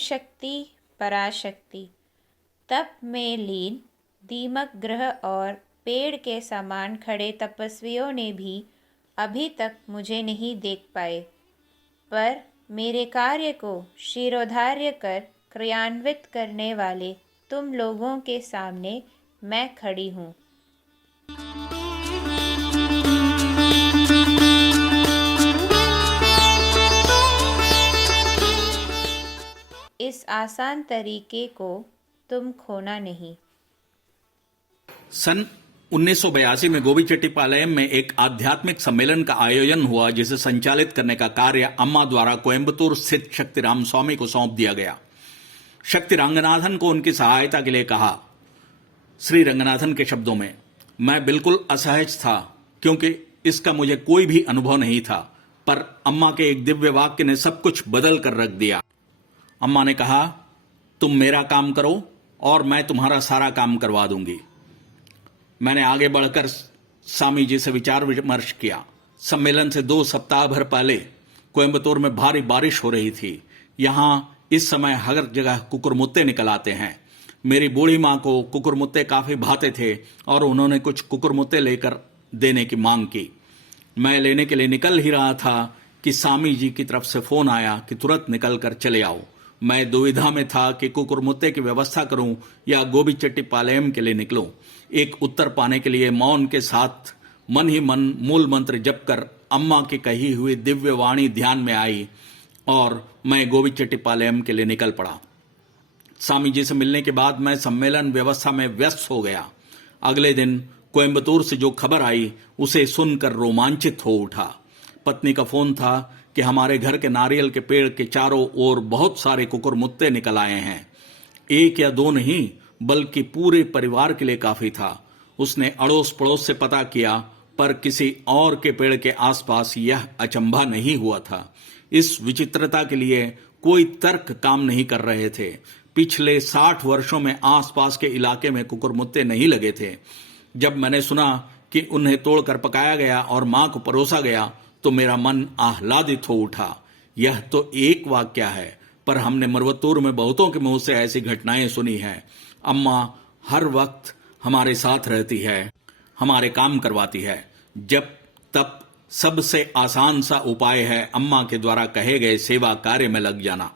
शक्ति पराशक्ति। तप में लीन दीमक ग्रह और पेड़ के समान खड़े तपस्वियों ने भी अभी तक मुझे नहीं देख पाए, पर मेरे कार्य को शिरोधार्य कर क्रियान्वित करने वाले तुम लोगों के सामने मैं खड़ी हूँ। इस आसान तरीके को तुम खोना नहीं। सन 1982 में गोबीचेट्टीपालयम में एक आध्यात्मिक सम्मेलन का आयोजन हुआ, जिसे संचालित करने का कार्य अम्मा द्वारा कोयंबटूर स्थित शक्ति रामस्वामी को सौंप दिया गया। शक्ति रंगनाथन को उनकी सहायता के लिए कहा। श्री रंगनाथन के शब्दों में, मैं बिल्कुल असहज था क्योंकि इसका मुझे कोई भी अनुभव नहीं था, पर अम्मा के एक दिव्य वाक्य ने सब कुछ बदल कर रख दिया। अम्मा ने कहा, तुम मेरा काम करो और मैं तुम्हारा सारा काम करवा दूंगी। मैंने आगे बढ़कर स्वामी जी से विचार विमर्श किया। सम्मेलन से 2 सप्ताह भर पहले कोयंबटूर में भारी बारिश हो रही थी। यहां इस समय हर जगह कुकुरमुत्ते निकल आते हैं। मेरी बूढ़ी मां को कुकुरमुत्ते काफी भाते थे और उन्होंने कुछ कुकुरमुत्ते लेकर देने की मांग की। मैं लेने के लिए निकल ही रहा था कि स्वामी जी की तरफ से फोन आया कि तुरंत निकल कर चले आओ। मैं दुविधा में था कि कुकुरमुत्ते की व्यवस्था करूं या गोबीचेट्टीपालयम के लिए निकलूं। एक उत्तर पाने के लिए मौन के साथ मन ही मन मूल मंत्र जप कर अम्मा की कही हुई दिव्य वाणी ध्यान में आई और मैं गोबीचेट्टीपालयम के लिए निकल पड़ा। स्वामी जी से मिलने के बाद मैं सम्मेलन व्यवस्था में व्यस्त हो गया। अगले दिन कोयंबटूर से जो खबर आई उसे सुनकर रोमांचित हो उठा। पत्नी का फोन था कि हमारे घर के नारियल के पेड़ के चारों ओर बहुत सारे कुकुरमुत्ते निकल आए हैं। 1 या 2 नहीं, बल्कि पूरे परिवार के लिए काफी था। उसने अड़ोस पड़ोस से पता किया, पर किसी और के पेड़ के आसपास यह अचंभा नहीं हुआ था। इस विचित्रता के लिए कोई तर्क काम नहीं कर रहे थे। पिछले 60 वर्षों में आसपास के इलाके में कुकुरमुत्ते नहीं लगे थे। जब मैंने सुना कि उन्हें तोड़कर पकाया गया और मां को परोसा गया तो मेरा मन आह्लादित हो उठा। यह तो एक वाक्य है, पर हमने मरवतूर में बहुतों के मुंह से ऐसी घटनाएं सुनी हैं। अम्मा हर वक्त हमारे साथ रहती है, हमारे काम करवाती है। जब तब सबसे आसान सा उपाय है अम्मा के द्वारा कहे गए सेवा कार्य में लग जाना।